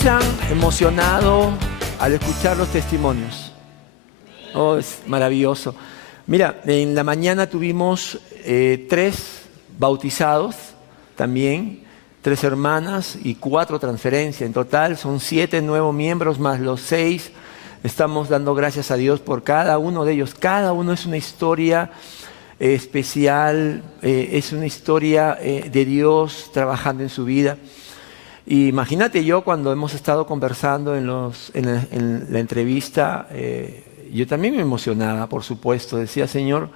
¿Cuántos se han emocionado al escuchar los testimonios? Oh, es maravilloso. Mira, en la mañana tuvimos 3 bautizados también, 3 hermanas y 4 transferencias. En total son 7 nuevos miembros más los 6. Estamos dando gracias a Dios por cada uno de ellos. Cada uno es una historia especial, es una historia de Dios trabajando en su vida. Y imagínate yo cuando hemos estado conversando en la entrevista, yo también me emocionaba, por supuesto. Decía, Señor,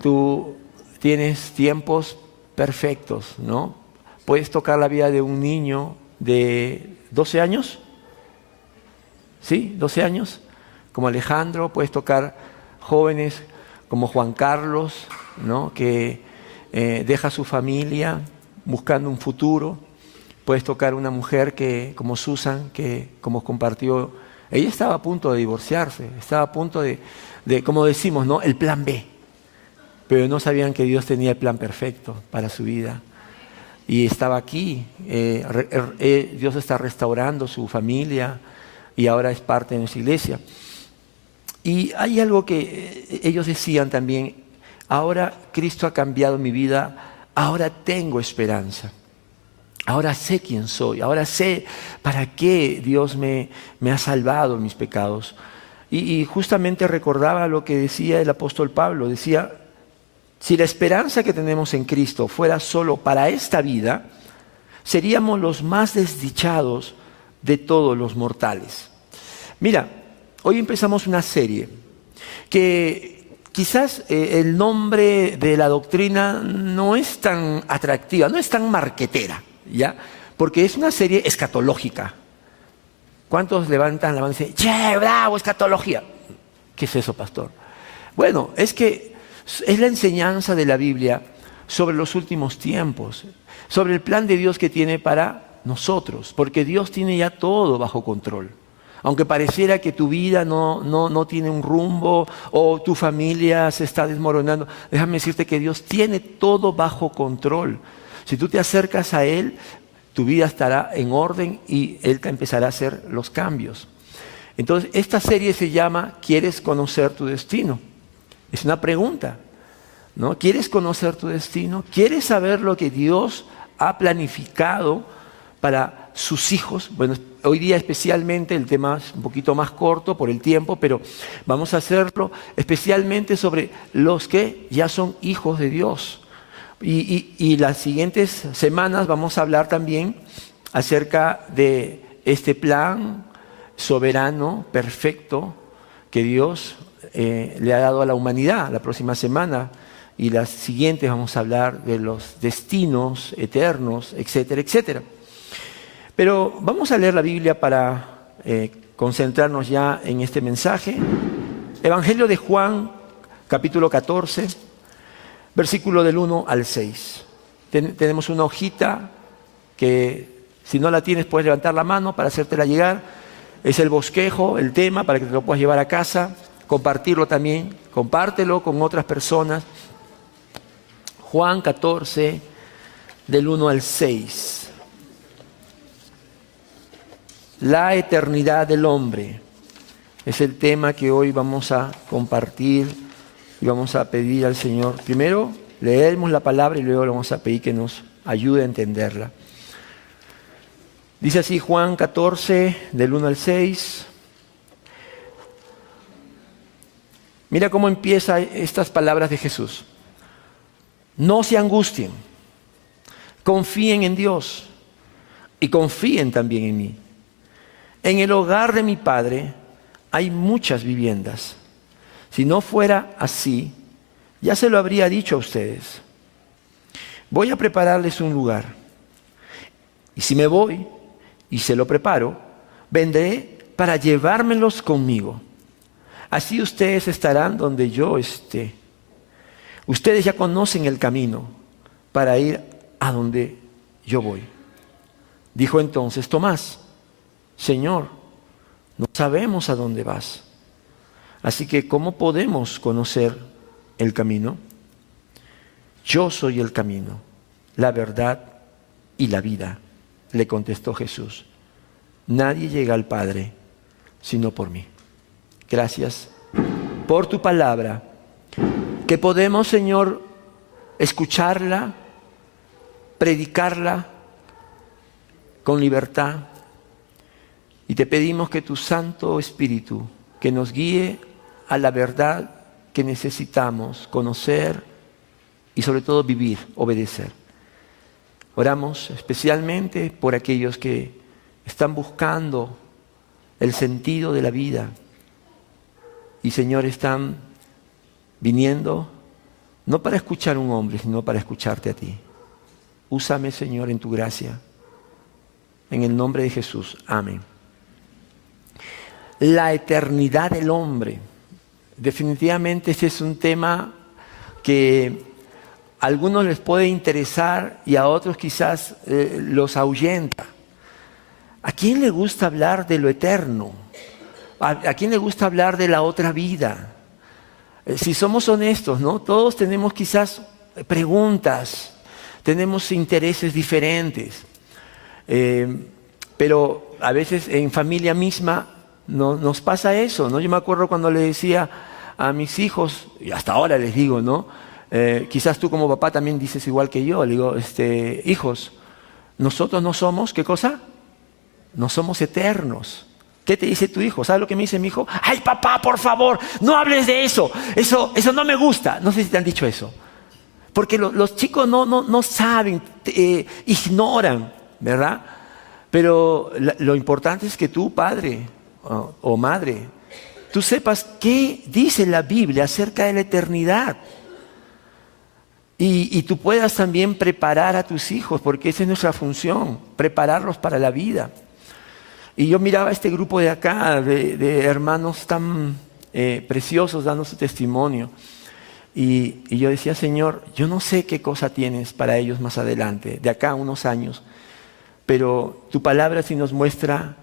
tú tienes tiempos perfectos, ¿no? Puedes tocar la vida de un niño de 12 años, ¿sí? 12 años, como Alejandro. Puedes tocar jóvenes como Juan Carlos, ¿no? Que deja su familia buscando un futuro. Puedes tocar una mujer como Susan, que como compartió, ella estaba a punto de divorciarse, estaba a punto de como decimos, ¿no? El plan B. Pero no sabían que Dios tenía el plan perfecto para su vida. Y estaba aquí, Dios está restaurando su familia y ahora es parte de nuestra iglesia. Y hay algo que ellos decían también, ahora Cristo ha cambiado mi vida, ahora tengo esperanza. Ahora sé quién soy, ahora sé para qué Dios me ha salvado mis pecados. Y justamente recordaba lo que decía el apóstol Pablo. Decía, si la esperanza que tenemos en Cristo fuera solo para esta vida, seríamos los más desdichados de todos los mortales. Mira, hoy empezamos una serie que quizás el nombre de la doctrina no es tan atractiva, no es tan marquetera. ¿Ya? Porque es una serie escatológica. ¿Cuántos levantan la mano y dicen, ¡che, bravo, escatología! ¿Qué es eso, pastor? Bueno, es que es la enseñanza de la Biblia sobre los últimos tiempos, sobre el plan de Dios que tiene para nosotros, porque Dios tiene ya todo bajo control. Aunque pareciera que tu vida no tiene un rumbo o tu familia se está desmoronando, déjame decirte que Dios tiene todo bajo control. Si tú te acercas a Él, tu vida estará en orden y Él te empezará a hacer los cambios. Entonces, esta serie se llama ¿Quieres conocer tu destino? Es una pregunta, ¿no? ¿Quieres conocer tu destino? ¿Quieres saber lo que Dios ha planificado para sus hijos? Bueno, hoy día especialmente el tema es un poquito más corto por el tiempo, pero vamos a hacerlo especialmente sobre los que ya son hijos de Dios. Y las siguientes semanas vamos a hablar también acerca de este plan soberano, perfecto, que Dios le ha dado a la humanidad. La próxima semana y las siguientes vamos a hablar de los destinos eternos, etcétera, etcétera. Pero vamos a leer la Biblia para concentrarnos ya en este mensaje. Evangelio de Juan, capítulo 14. Versículo del 1 al 6. Tenemos una hojita que si no la tienes puedes levantar la mano para hacértela llegar. Es el bosquejo, el tema, para que te lo puedas llevar a casa, compartirlo también, compártelo con otras personas. Juan 14, del 1 al 6. La eternidad del hombre es el tema que hoy vamos a compartir. Y vamos a pedir al Señor, primero leemos la palabra y luego le vamos a pedir que nos ayude a entenderla. Dice así Juan 14, del 1 al 6. Mira cómo empieza estas palabras de Jesús. No se angustien, confíen en Dios y confíen también en mí. En el hogar de mi Padre hay muchas viviendas. Si no fuera así, ya se lo habría dicho a ustedes. Voy a prepararles un lugar. Y si me voy y se lo preparo, vendré para llevármelos conmigo. Así ustedes estarán donde yo esté. Ustedes ya conocen el camino para ir a donde yo voy. Dijo entonces Tomás, Señor, no sabemos a dónde vas. Así que, ¿cómo podemos conocer el camino? Yo soy el camino, la verdad y la vida, le contestó Jesús. Nadie llega al Padre sino por mí. Gracias por tu palabra, que podemos, Señor, escucharla, predicarla con libertad. Y te pedimos que tu Santo Espíritu, que nos guíe a la verdad que necesitamos conocer y sobre todo vivir, obedecer. Oramos especialmente por aquellos que están buscando el sentido de la vida y, Señor, están viniendo no para escuchar a un hombre, sino para escucharte a ti. Úsame, Señor, en tu gracia. En el nombre de Jesús. Amén. La eternidad del hombre. Definitivamente este es un tema que a algunos les puede interesar y a otros quizás los ahuyenta. ¿A quién le gusta hablar de lo eterno? ¿A quién le gusta hablar de la otra vida? Si somos honestos, ¿no? Todos tenemos quizás preguntas, tenemos intereses diferentes, pero a veces en familia misma nos pasa eso, ¿no? Yo me acuerdo cuando le decía a mis hijos, y hasta ahora les digo, ¿no? Quizás tú como papá también dices igual que yo, le digo, hijos, nosotros no somos, ¿qué cosa? No somos eternos. ¿Qué te dice tu hijo? ¿Sabes lo que me dice mi hijo? ¡Ay, papá, por favor, no hables de eso! Eso no me gusta. No sé si te han dicho eso. Porque los chicos no saben, ignoran, ¿verdad? Pero lo importante es que tú, padre o madre, tú sepas qué dice la Biblia acerca de la eternidad. Y tú puedas también preparar a tus hijos, porque esa es nuestra función, prepararlos para la vida. Y yo miraba a este grupo de acá, de hermanos tan preciosos dando su testimonio. Y yo decía, Señor, yo no sé qué cosa tienes para ellos más adelante, de acá a unos años. Pero tu palabra sí nos muestra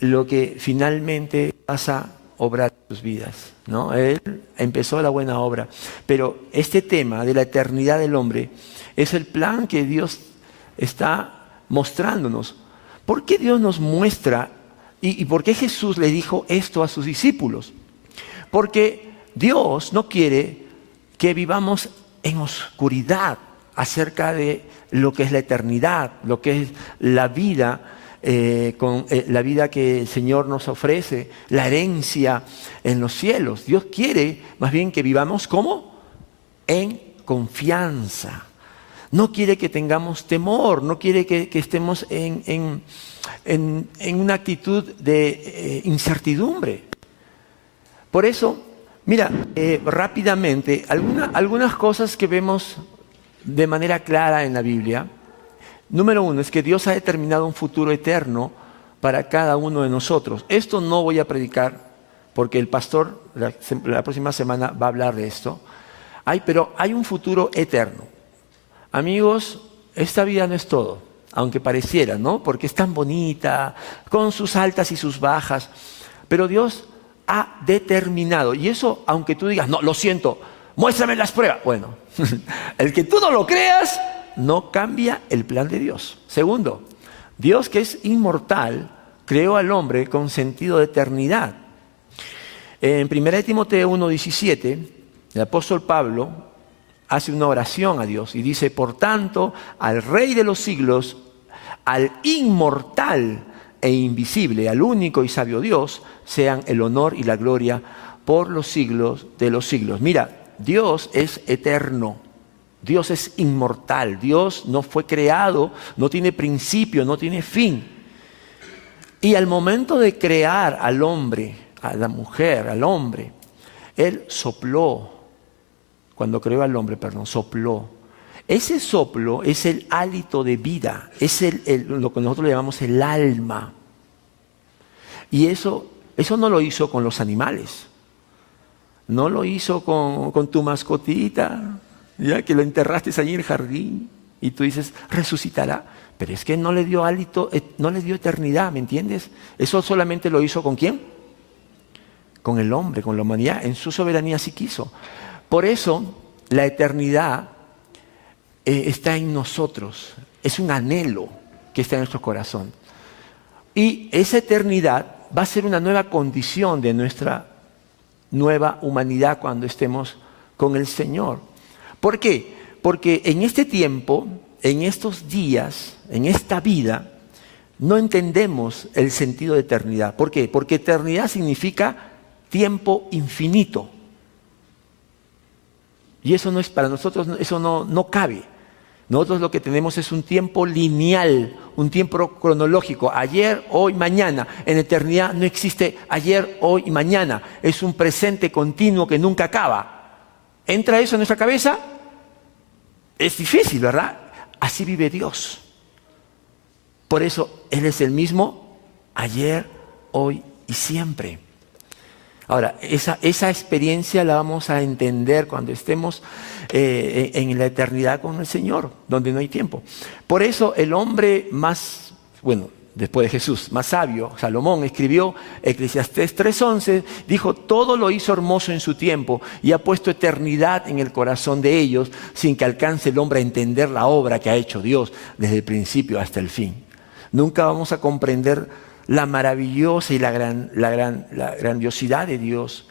lo que finalmente vas a obrar en tus vidas, ¿no? Él empezó la buena obra. Pero este tema de la eternidad del hombre es el plan que Dios está mostrándonos. ¿Por qué Dios nos muestra y por qué Jesús le dijo esto a sus discípulos? Porque Dios no quiere que vivamos en oscuridad acerca de lo que es la eternidad, lo que es la vida, la vida que el Señor nos ofrece, la herencia en los cielos. Dios quiere más bien que vivamos ¿cómo? En confianza. No quiere que tengamos temor, no quiere que estemos en una actitud de incertidumbre. Por eso, mira, rápidamente, algunas cosas que vemos de manera clara en la Biblia. Número uno, es que Dios ha determinado un futuro eterno para cada uno de nosotros. Esto no voy a predicar, porque el pastor la próxima semana va a hablar de esto. Pero hay un futuro eterno. Amigos, esta vida no es todo, aunque pareciera, ¿no? Porque es tan bonita, con sus altas y sus bajas. Pero Dios ha determinado, y eso, aunque tú digas, no, lo siento, muéstrame las pruebas. Bueno, el que tú no lo creas, no cambia el plan de Dios. Segundo, Dios, que es inmortal, creó al hombre con sentido de eternidad. En 1 Timoteo 1:17, el apóstol Pablo hace una oración a Dios y dice, por tanto, al Rey de los siglos, al inmortal e invisible, al único y sabio Dios, sean el honor y la gloria por los siglos de los siglos. Mira, Dios es eterno, Dios es inmortal, Dios no fue creado, no tiene principio, no tiene fin. Y al momento de crear al hombre, a la mujer, al hombre, Él sopló. Cuando creó al hombre, sopló. Ese soplo es el hálito de vida, es lo que nosotros le llamamos el alma. Y eso no lo hizo con los animales. No lo hizo con tu mascotita, ya que lo enterraste allí en el jardín y tú dices, resucitará. Pero es que no le dio hálito, no le dio eternidad, ¿me entiendes? Eso solamente lo hizo ¿con quién? Con el hombre, con la humanidad. En su soberanía sí quiso. Por eso la eternidad está en nosotros, es un anhelo que está en nuestro corazón. Y esa eternidad va a ser una nueva condición de nuestra nueva humanidad cuando estemos con el Señor. ¿Por qué? Porque en este tiempo, en estos días, en esta vida, no entendemos el sentido de eternidad. ¿Por qué? Porque eternidad significa tiempo infinito. Y eso no es para nosotros, eso no cabe. Nosotros lo que tenemos es un tiempo lineal, un tiempo cronológico, ayer, hoy, mañana. En eternidad no existe ayer, hoy y mañana. Es un presente continuo que nunca acaba. ¿Entra eso en nuestra cabeza? Es difícil, ¿verdad? Así vive Dios. Por eso Él es el mismo ayer, hoy y siempre. Ahora, esa experiencia la vamos a entender cuando estemos en la eternidad con el Señor, donde no hay tiempo. Por eso el hombre más, después de Jesús, más sabio, Salomón, escribió Eclesiastés 3:11, dijo, todo lo hizo hermoso en su tiempo y ha puesto eternidad en el corazón de ellos sin que alcance el hombre a entender la obra que ha hecho Dios desde el principio hasta el fin. Nunca vamos a comprender la maravillosa y la grandiosidad de Dios,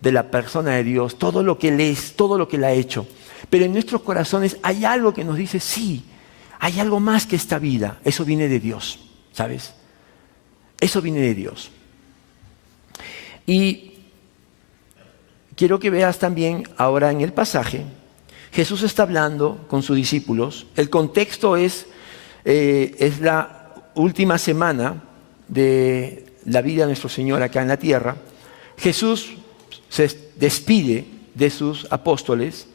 de la persona de Dios, todo lo que Él es, todo lo que Él ha hecho. Pero en nuestros corazones hay algo que nos dice, sí, hay algo más que esta vida. Eso viene de Dios, ¿sabes? Eso viene de Dios. Y quiero que veas también ahora en el pasaje, Jesús está hablando con sus discípulos. El contexto es la última semana de la vida de nuestro Señor acá en la tierra. Jesús se despide de sus apóstoles.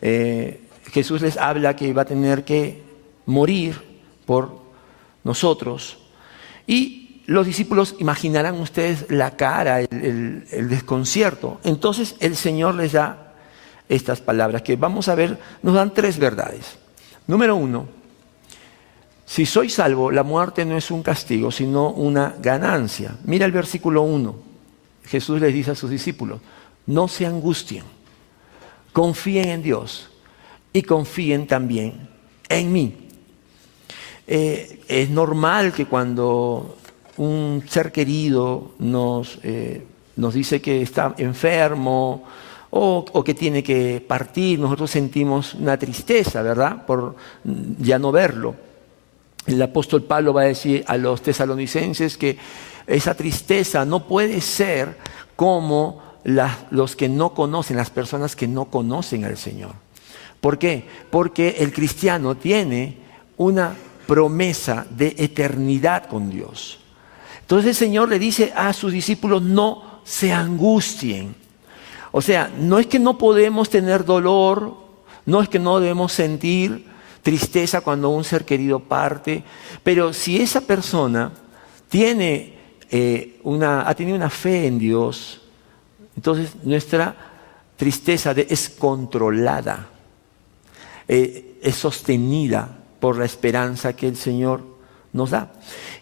Jesús les habla que va a tener que morir por nosotros. Y los discípulos, imaginarán ustedes la cara, el desconcierto. Entonces el Señor les da estas palabras que vamos a ver, nos dan 3 verdades. Número 1, si soy salvo, la muerte no es un castigo, sino una ganancia. Mira el versículo 1. Jesús les dice a sus discípulos, no se angustien, confíen en Dios y confíen también en mí. Es normal que cuando un ser querido nos dice que está enfermo o que tiene que partir, nosotros sentimos una tristeza, ¿verdad? Por ya no verlo. El apóstol Pablo va a decir a los tesalonicenses que esa tristeza no puede ser como los que no conocen, las personas que no conocen al Señor. ¿Por qué? Porque el cristiano tiene una promesa de eternidad con Dios. Entonces el Señor le dice a sus discípulos, no se angustien. O sea, no es que no podemos tener dolor, no es que no debemos sentir tristeza cuando un ser querido parte, pero si esa persona ha tenido una fe en Dios, entonces nuestra tristeza es controlada, es sostenida por la esperanza que el Señor nos da.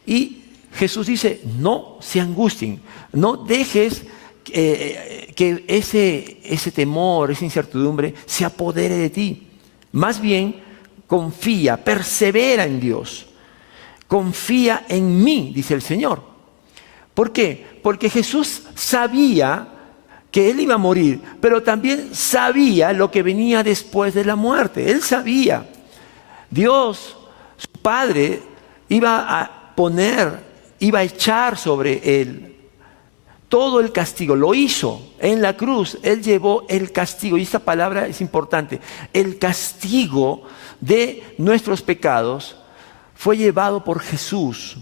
Y Jesús dice, no se angustien, no dejes que ese temor, esa incertidumbre se apodere de ti. Más bien, confía, persevera en Dios. Confía en mí, dice el Señor. ¿Por qué? Porque Jesús sabía que Él iba a morir, pero también sabía lo que venía después de la muerte. Él sabía. Dios, su Padre, iba a echar sobre Él todo el castigo. Lo hizo en la cruz. Él llevó el castigo. Y esta palabra es importante. El castigo de nuestros pecados fue llevado por Jesús.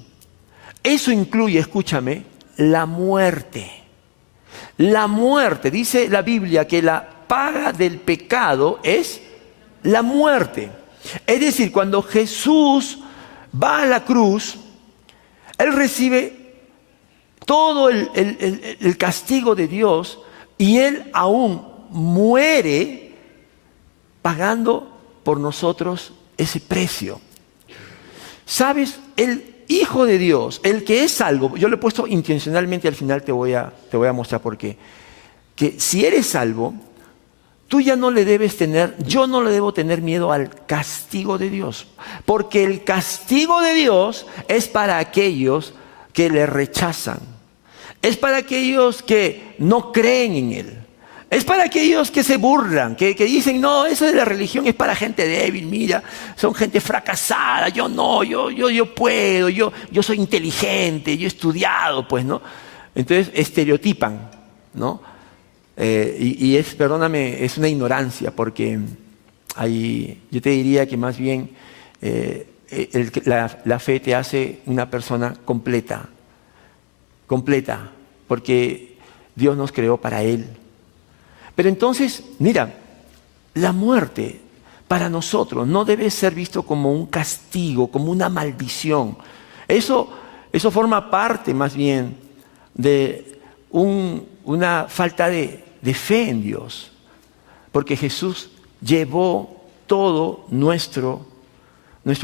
Eso incluye, escúchame, la muerte. La muerte, dice la Biblia que la paga del pecado es la muerte. Es decir, cuando Jesús va a la cruz, Él recibe todo el castigo de Dios y Él aún muere pagando por nosotros ese precio. ¿Sabes? El Hijo de Dios, el que es salvo, yo lo he puesto intencionalmente, al final te voy a mostrar por qué. Que si eres salvo, tú ya no le debes tener, yo no le debo tener miedo al castigo de Dios. Porque el castigo de Dios es para aquellos que le rechazan. Es para aquellos que no creen en Él. Es para aquellos que se burlan, que dicen, no, eso de la religión es para gente débil, mira, son gente fracasada, yo no, yo puedo, yo soy inteligente, yo he estudiado, pues, ¿no? Entonces estereotipan, ¿no? Perdóname, es una ignorancia, porque yo te diría que más bien la fe te hace una persona completa, porque Dios nos creó para Él. Pero entonces, mira, la muerte para nosotros no debe ser visto como un castigo, como una maldición. Eso forma parte más bien de una falta de fe en Dios. Porque Jesús llevó todo nuestro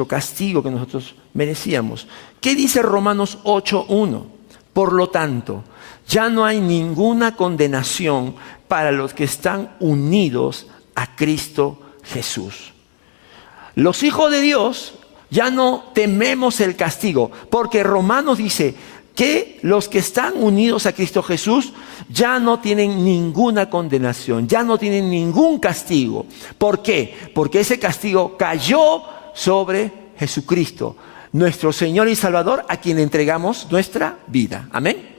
castigo que nosotros merecíamos. ¿Qué dice Romanos 8:1? Por lo tanto, ya no hay ninguna condenación para los que están unidos a Cristo Jesús. Los hijos de Dios ya no tememos el castigo, porque Romanos dice que los que están unidos a Cristo Jesús ya no tienen ninguna condenación, ya no tienen ningún castigo. ¿Por qué? Porque ese castigo cayó sobre Jesucristo, nuestro Señor y Salvador, a quien entregamos nuestra vida. Amén.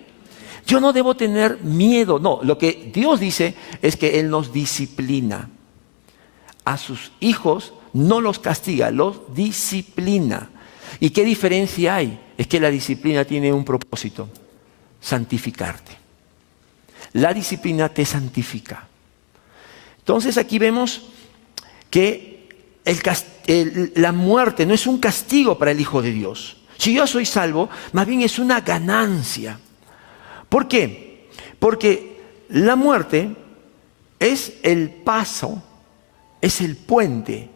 Yo no debo tener miedo. No, lo que Dios dice es que Él nos disciplina. A sus hijos no los castiga, los disciplina. ¿Y qué diferencia hay? Es que la disciplina tiene un propósito: santificarte. La disciplina te santifica. Entonces aquí vemos que la muerte no es un castigo para el Hijo de Dios. Si yo soy salvo, más bien es una ganancia. ¿Por qué? Porque la muerte es el paso, es el puente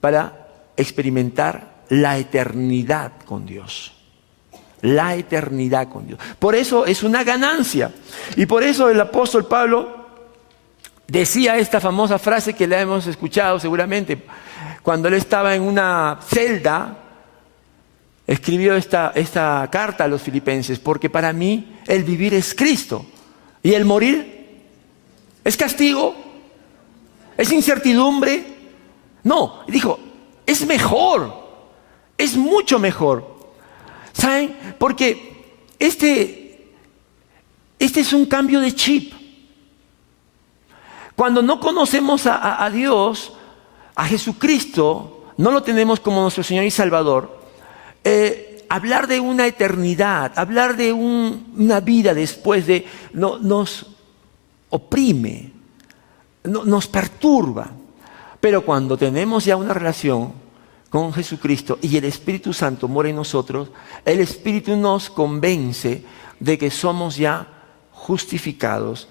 para experimentar la eternidad con Dios. La eternidad con Dios. Por eso es una ganancia. Y por eso el apóstol Pablo decía esta famosa frase que la hemos escuchado seguramente. Cuando él estaba en una celda, escribió esta carta a los filipenses: porque para mí el vivir es Cristo y el morir es castigo, es incertidumbre. No, dijo, es mejor, es mucho mejor. ¿Saben? Porque este es un cambio de chip. Cuando no conocemos a Dios, a Jesucristo, no lo tenemos como nuestro Señor y Salvador, hablar de una eternidad, hablar de una vida después nos oprime, nos perturba. Pero cuando tenemos ya una relación con Jesucristo y el Espíritu Santo mora en nosotros, el Espíritu nos convence de que somos ya justificados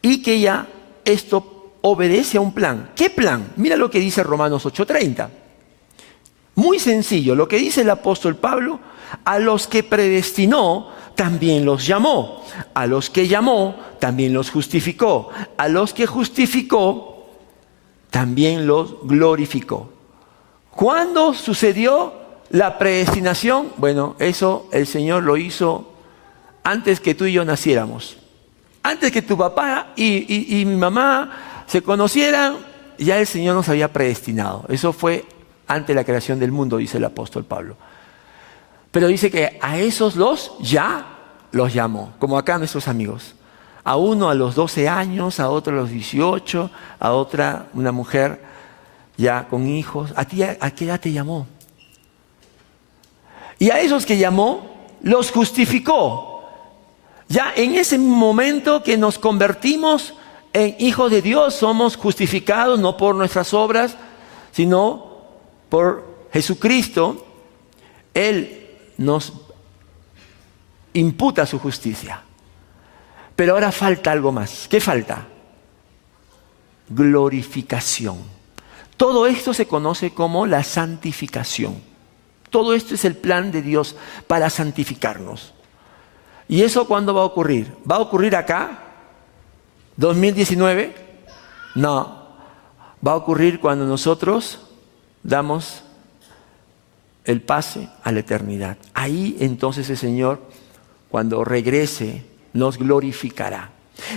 y que ya esto obedece a un plan. ¿Qué plan? Mira lo que dice Romanos 8:30. Muy sencillo, lo que dice el apóstol Pablo: a los que predestinó, también los llamó. A los que llamó, también los justificó. A los que justificó, también los glorificó. ¿Cuándo sucedió la predestinación? Bueno, eso el Señor lo hizo antes que tú y yo naciéramos. Antes que tu papá y mi mamá se conocieran, ya el Señor nos había predestinado. Eso fue antes de la creación del mundo, dice el apóstol Pablo. Pero dice que a esos ya los llamó, como acá nuestros amigos. A uno a los 12 años, a otro a los 18, a otra una mujer ya con hijos. ¿A ti a qué edad te llamó? Y a esos que llamó, los justificó. Ya en ese momento que nos convertimos en hijos de Dios, somos justificados no por nuestras obras, sino por Jesucristo. Él nos imputa su justicia. Pero ahora falta algo más. ¿Qué falta? Glorificación. Todo esto se conoce como la santificación. Todo esto es el plan de Dios para santificarnos. ¿Y eso cuándo va a ocurrir? ¿Va a ocurrir acá? ¿2019? No. Va a ocurrir cuando nosotros damos el pase a la eternidad. Ahí entonces el Señor, cuando regrese, nos glorificará.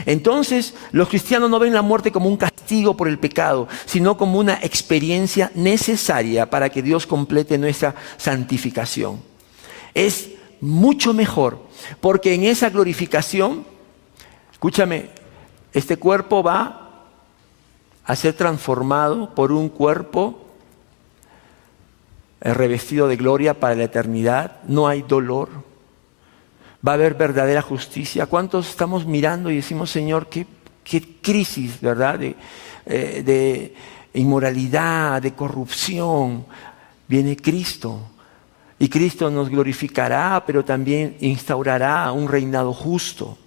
Entonces, los cristianos no ven la muerte como un castigo por el pecado, sino como una experiencia necesaria para que Dios complete nuestra santificación. Es mucho mejor, porque en esa glorificación, escúchame, este cuerpo va a ser transformado por un cuerpo revestido de gloria para la eternidad. No hay dolor. Va a haber verdadera justicia. ¿Cuántos estamos mirando y decimos, Señor, qué crisis, ¿verdad? De inmoralidad, de corrupción. Viene Cristo. Y Cristo nos glorificará, pero también instaurará un reinado justo.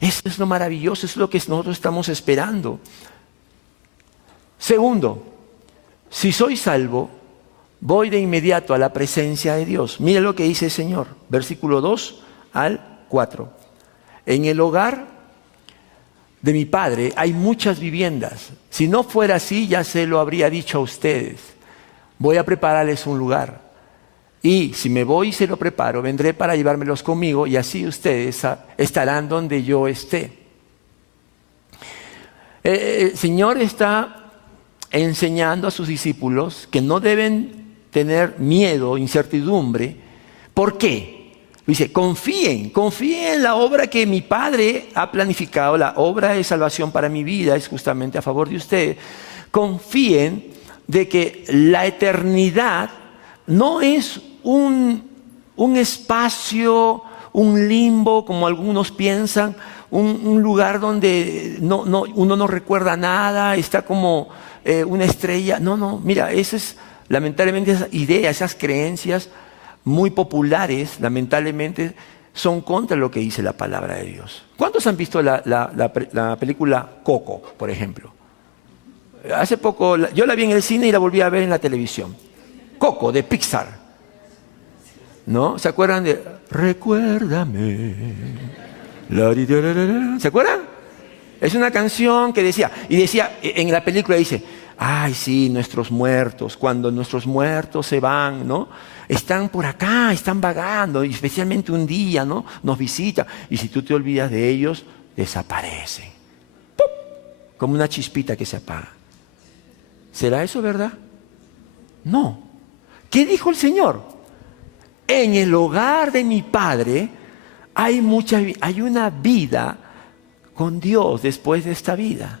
Eso es lo maravilloso, es lo que nosotros estamos esperando. Segundo, si soy salvo, voy de inmediato a la presencia de Dios. Mira lo que dice el Señor, versículo 2 al 4. En el hogar de mi Padre hay muchas viviendas. Si no fuera así, ya se lo habría dicho a ustedes. Voy a prepararles un lugar. Y si me voy y se lo preparo, vendré para llevármelos conmigo y así ustedes estarán donde yo esté. El Señor está enseñando a sus discípulos que no deben tener miedo, incertidumbre. ¿Por qué? Dice, confíen en la obra que mi Padre ha planificado. La obra de salvación para mi vida es justamente a favor de ustedes. Confíen de que la eternidad no es un espacio, un limbo, como algunos piensan, un lugar donde uno no recuerda nada, está como una estrella. No, mira, lamentablemente esas ideas, esas creencias muy populares, lamentablemente, son contra lo que dice la palabra de Dios. ¿Cuántos han visto la película Coco, por ejemplo? Hace poco, yo la vi en el cine y la volví a ver en la televisión. Coco, de Pixar. ¿No? ¿Se acuerdan de Recuérdame? ¿Se acuerdan? Es una canción que decía, en la película dice, ay sí, nuestros muertos, cuando nuestros muertos se van, ¿no? Están por acá, están vagando, y especialmente un día, ¿no? Nos visita, y si tú te olvidas de ellos, desaparecen. ¡Pum! Como una chispita que se apaga. ¿Será eso verdad? No. ¿Qué dijo el Señor? En el hogar de mi Padre hay una vida con Dios después de esta vida.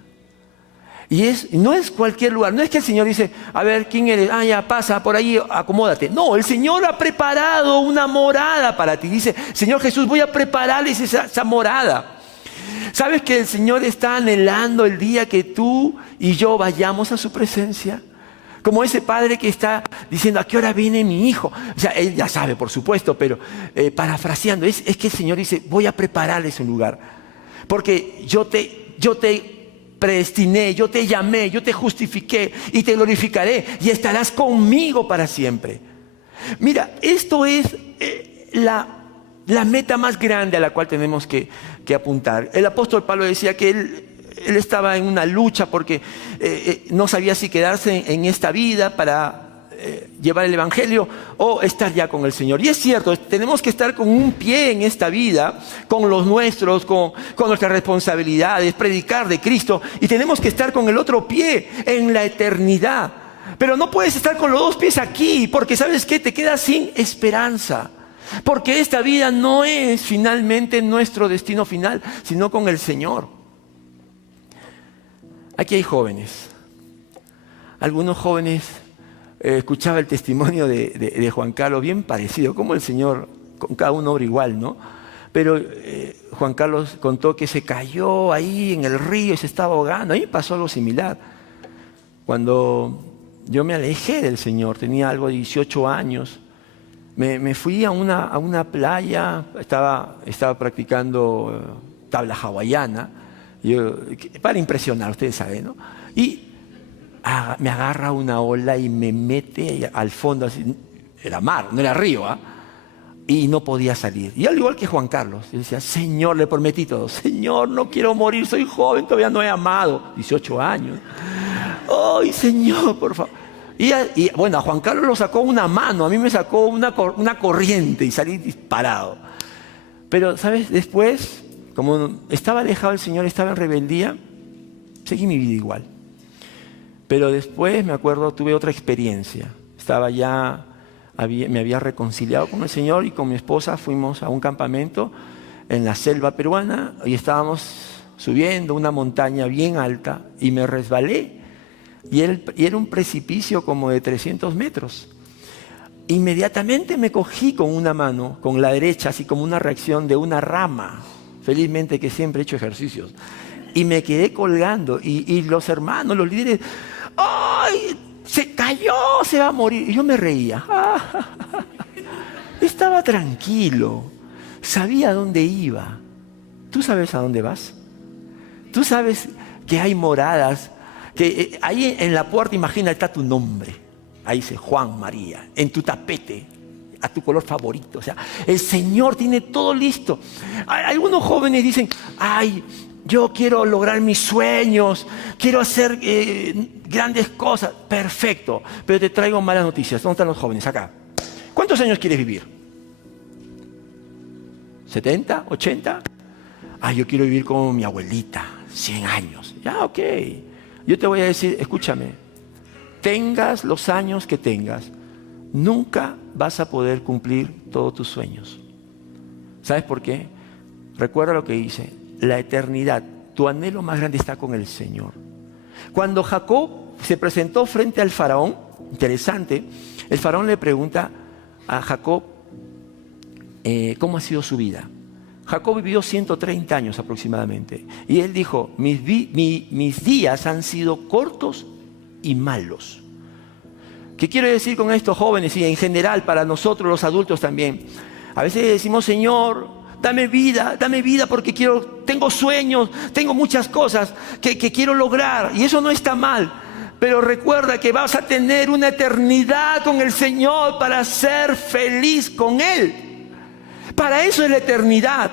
Y no es cualquier lugar, no es que el Señor dice, a ver, ¿quién eres? Ah, ya, pasa por ahí, acomódate. No, el Señor ha preparado una morada para ti. Dice, Señor Jesús, voy a prepararles esa morada. ¿Sabes que el Señor está anhelando el día que tú y yo vayamos a su presencia? Como ese padre que está diciendo, ¿a qué hora viene mi hijo? O sea, él ya sabe, por supuesto, pero parafraseando, es que el Señor dice, voy a prepararles un lugar. Porque yo te predestiné, yo te llamé, yo te justifiqué y te glorificaré y estarás conmigo para siempre. Mira, esto es la meta más grande a la cual tenemos que apuntar. El apóstol Pablo decía que él estaba en una lucha porque no sabía si quedarse en esta vida para llevar el evangelio o estar ya con el Señor. Y es cierto, tenemos que estar con un pie en esta vida, con los nuestros, con nuestras responsabilidades, predicar de Cristo, y tenemos que estar con el otro pie en la eternidad. Pero no puedes estar con los dos pies aquí, porque ¿sabes qué? Te quedas sin esperanza. Porque esta vida no es finalmente nuestro destino final, sino con el Señor. Aquí hay jóvenes. Algunos jóvenes, escuchaba el testimonio de Juan Carlos, bien parecido, como el Señor, con cada uno obra igual, ¿no? Pero Juan Carlos contó que se cayó ahí en el río y se estaba ahogando. A mí pasó algo similar. Cuando yo me alejé del Señor, tenía algo de 18 años, me fui a una playa, estaba practicando tabla hawaiana, para impresionar, ustedes saben, ¿no? Y me agarra una ola y me mete al fondo, así, era mar, no era río, ¿ah? Y no podía salir. Y al igual que Juan Carlos, yo decía, Señor, le prometí todo, Señor, no quiero morir, soy joven, todavía no he amado, 18 años. ¡Ay, Señor, por favor! Y bueno, a Juan Carlos lo sacó una mano, a mí me sacó una corriente y salí disparado. Pero, ¿sabes? Después, como estaba alejado del Señor, estaba en rebeldía, seguí mi vida igual. Pero después, me acuerdo, tuve otra experiencia. Me había reconciliado con el Señor y con mi esposa fuimos a un campamento en la selva peruana y estábamos subiendo una montaña bien alta y me resbalé. Y era un precipicio como de 300 metros. Inmediatamente me cogí con una mano, con la derecha, así como una reacción de una rama. Felizmente que siempre he hecho ejercicios. Y me quedé colgando. Y los hermanos, los líderes, ¡ay! Se cayó, se va a morir. Y yo me reía. Estaba tranquilo. Sabía a dónde iba. ¿Tú sabes a dónde vas? ¿Tú sabes que hay moradas? Que ahí en la puerta, imagina, está tu nombre. Ahí dice Juan María, en tu tapete, a tu color favorito. O sea, el Señor tiene todo listo. Algunos jóvenes dicen, ay, yo quiero lograr mis sueños, quiero hacer grandes cosas. Perfecto, pero te traigo malas noticias. ¿Dónde están los jóvenes? Acá. ¿Cuántos años quieres vivir? ¿70? ¿80? Ah, yo quiero vivir como mi abuelita, 100 años. Ya, ok. Yo te voy a decir, escúchame, tengas los años que tengas, nunca vas a poder cumplir todos tus sueños. ¿Sabes por qué? Recuerda lo que dice, la eternidad, tu anhelo más grande está con el Señor. Cuando Jacob se presentó frente al faraón, interesante, el faraón le pregunta a Jacob cómo ha sido su vida. Jacob vivió 130 años aproximadamente. Y él dijo, mis días han sido cortos y malos. ¿Qué quiero decir con esto, jóvenes? Y en general para nosotros los adultos también. A veces decimos, Señor, dame vida porque tengo sueños, tengo muchas cosas que quiero lograr. Y eso no está mal. Pero recuerda que vas a tener una eternidad con el Señor para ser feliz con Él. Para eso es la eternidad.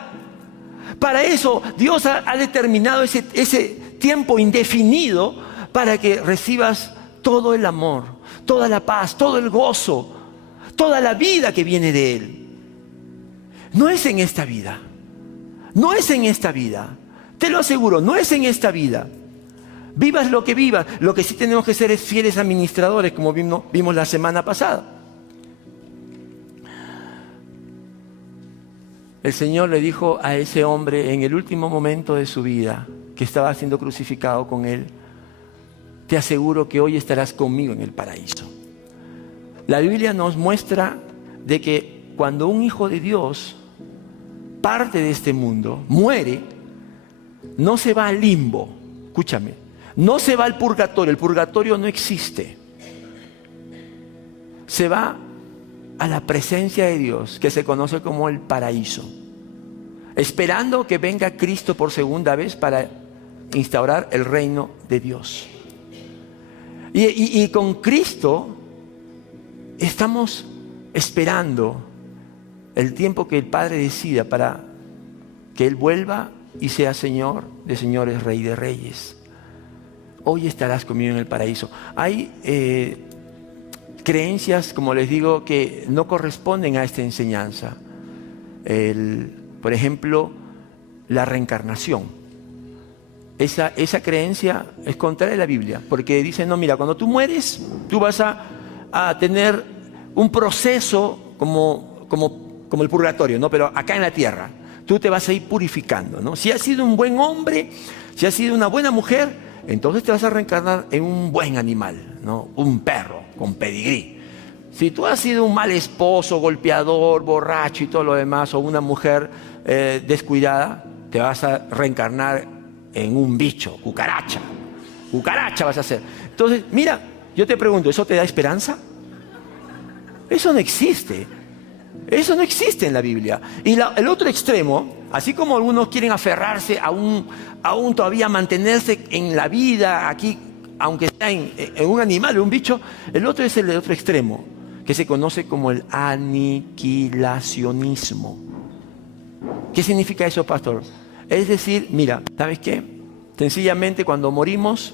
Para eso Dios ha determinado ese tiempo indefinido para que recibas todo el amor, toda la paz, todo el gozo, toda la vida que viene de Él. No es en esta vida. No es en esta vida. Te lo aseguro, no es en esta vida. Vivas lo que vivas. Lo que sí tenemos que ser es fieles administradores, como vimos la semana pasada. El Señor le dijo a ese hombre en el último momento de su vida, que estaba siendo crucificado con Él, te aseguro que hoy estarás conmigo en el paraíso. La Biblia nos muestra de que cuando un hijo de Dios parte de este mundo, muere, no se va al limbo, escúchame, no se va al purgatorio, el purgatorio no existe. Se va a la presencia de Dios, que se conoce como el paraíso, esperando que venga Cristo por segunda vez para instaurar el reino de Dios. Y con Cristo estamos esperando el tiempo que el Padre decida para que Él vuelva y sea Señor de señores, Rey de reyes. Hoy estarás conmigo en el paraíso. Hay creencias, como les digo, que no corresponden a esta enseñanza. Por ejemplo, la reencarnación. Esa creencia es contraria a la Biblia, porque dice, no, mira, cuando tú mueres, tú vas a tener un proceso como el purgatorio, ¿no? Pero acá en la tierra, tú te vas a ir purificando, ¿no? Si has sido un buen hombre, si has sido una buena mujer, entonces te vas a reencarnar en un buen animal, ¿no? Un perro con pedigrí. Si tú has sido un mal esposo, golpeador, borracho y todo lo demás, o una mujer descuidada, te vas a reencarnar en un bicho, cucaracha. Cucaracha vas a ser. Entonces, mira, yo te pregunto, ¿eso te da esperanza? Eso no existe. Eso no existe en la Biblia. Y el otro extremo, así como algunos quieren aferrarse aún todavía mantenerse en la vida aquí, aunque sea en un animal o un bicho, el otro es el otro extremo, que se conoce como el aniquilacionismo. ¿Qué significa eso, pastor? Es decir, mira, ¿sabes qué? Sencillamente cuando morimos,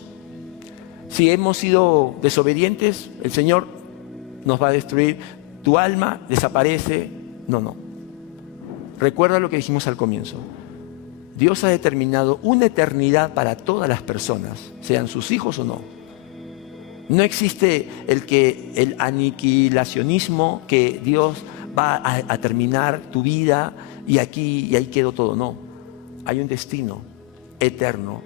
Si hemos sido desobedientes, el Señor nos va a destruir. Tu alma desaparece. No. Recuerda lo que dijimos al comienzo. Dios ha determinado una eternidad para todas las personas, sean sus hijos o no. No existe el aniquilacionismo, que Dios va a terminar tu vida y ahí quedó todo. No, hay un destino eterno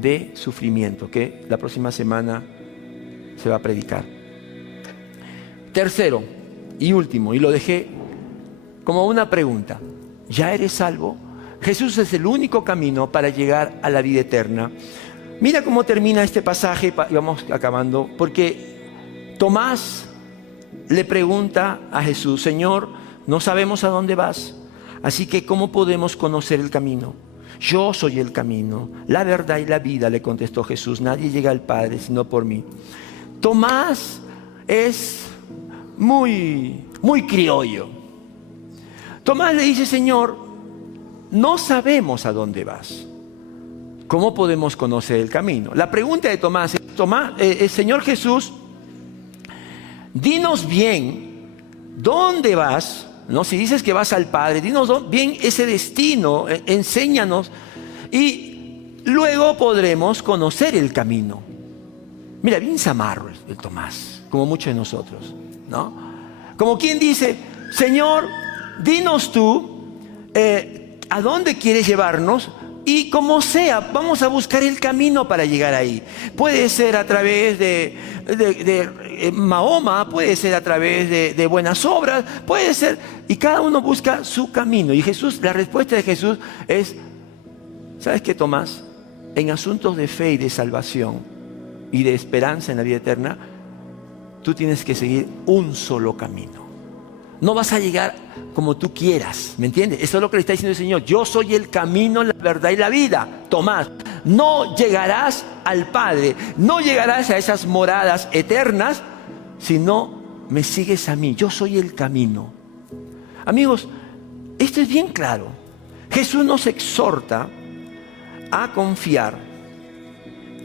de sufrimiento que la próxima semana se va a predicar. Tercero y último, y lo dejé como una pregunta: ¿ya eres salvo? Jesús es el único camino para llegar a la vida eterna. Mira cómo termina este pasaje, y vamos acabando, porque Tomás le pregunta a Jesús: Señor, no sabemos a dónde vas, así que ¿cómo podemos conocer el camino? Yo soy el camino, la verdad y la vida, le contestó Jesús. Nadie llega al Padre sino por mí. Tomás es muy criollo. Tomás le dice: Señor, no sabemos a dónde vas. ¿Cómo podemos conocer el camino? La pregunta de Tomás es: Señor Jesús, dinos bien dónde vas, ¿no? Si dices que vas al Padre, dinos bien ese destino, enséñanos, y luego podremos conocer el camino. Mira, bien zamarro el Tomás, como muchos de nosotros, ¿no? Como quien dice: Señor, dinos tú a dónde quieres llevarnos, y como sea, vamos a buscar el camino para llegar ahí. Puede ser a través de Mahoma, puede ser a través de buenas obras, puede ser, y cada uno busca su camino. Y Jesús, la respuesta de Jesús es: ¿sabes qué, Tomás? En asuntos de fe y de salvación y de esperanza en la vida eterna, tú tienes que seguir un solo camino. No vas a llegar como tú quieras, ¿me entiendes? Eso es lo que le está diciendo el Señor. Yo soy el camino, la verdad y la vida. Tomás, no llegarás al Padre, no llegarás a esas moradas eternas si no me sigues a mí. Yo soy el camino. Amigos, esto es bien claro. Jesús nos exhorta a confiar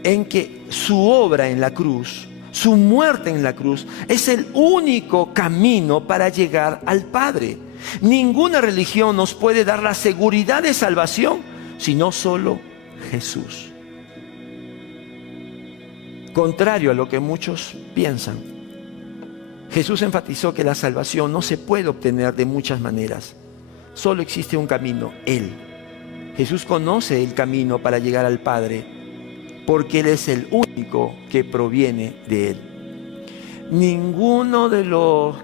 en que su obra en la cruz, su muerte en la cruz, es el único camino para llegar al Padre. Ninguna religión nos puede dar la seguridad de salvación, sino solo Jesús. Contrario a lo que muchos piensan, Jesús enfatizó que la salvación no se puede obtener de muchas maneras. Solo existe un camino, Él. Jesús conoce el camino para llegar al Padre, porque Él es el único que proviene de Él. Ninguno de los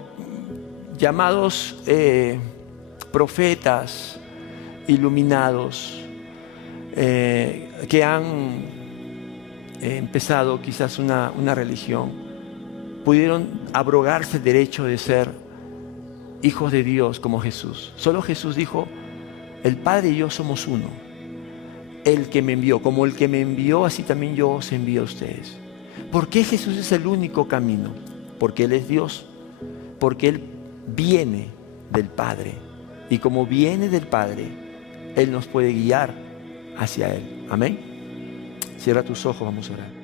llamados profetas iluminados que han empezado quizás una religión pudieron abrogarse el derecho de ser hijos de Dios como Jesús. Solo Jesús dijo: el Padre y yo somos uno. El que me envió, como el que me envió, así también yo os envío a ustedes. ¿Por qué Jesús es el único camino? Porque Él es Dios, porque Él viene del Padre, y como viene del Padre, Él nos puede guiar hacia Él. Amén. Cierra tus ojos, vamos a orar.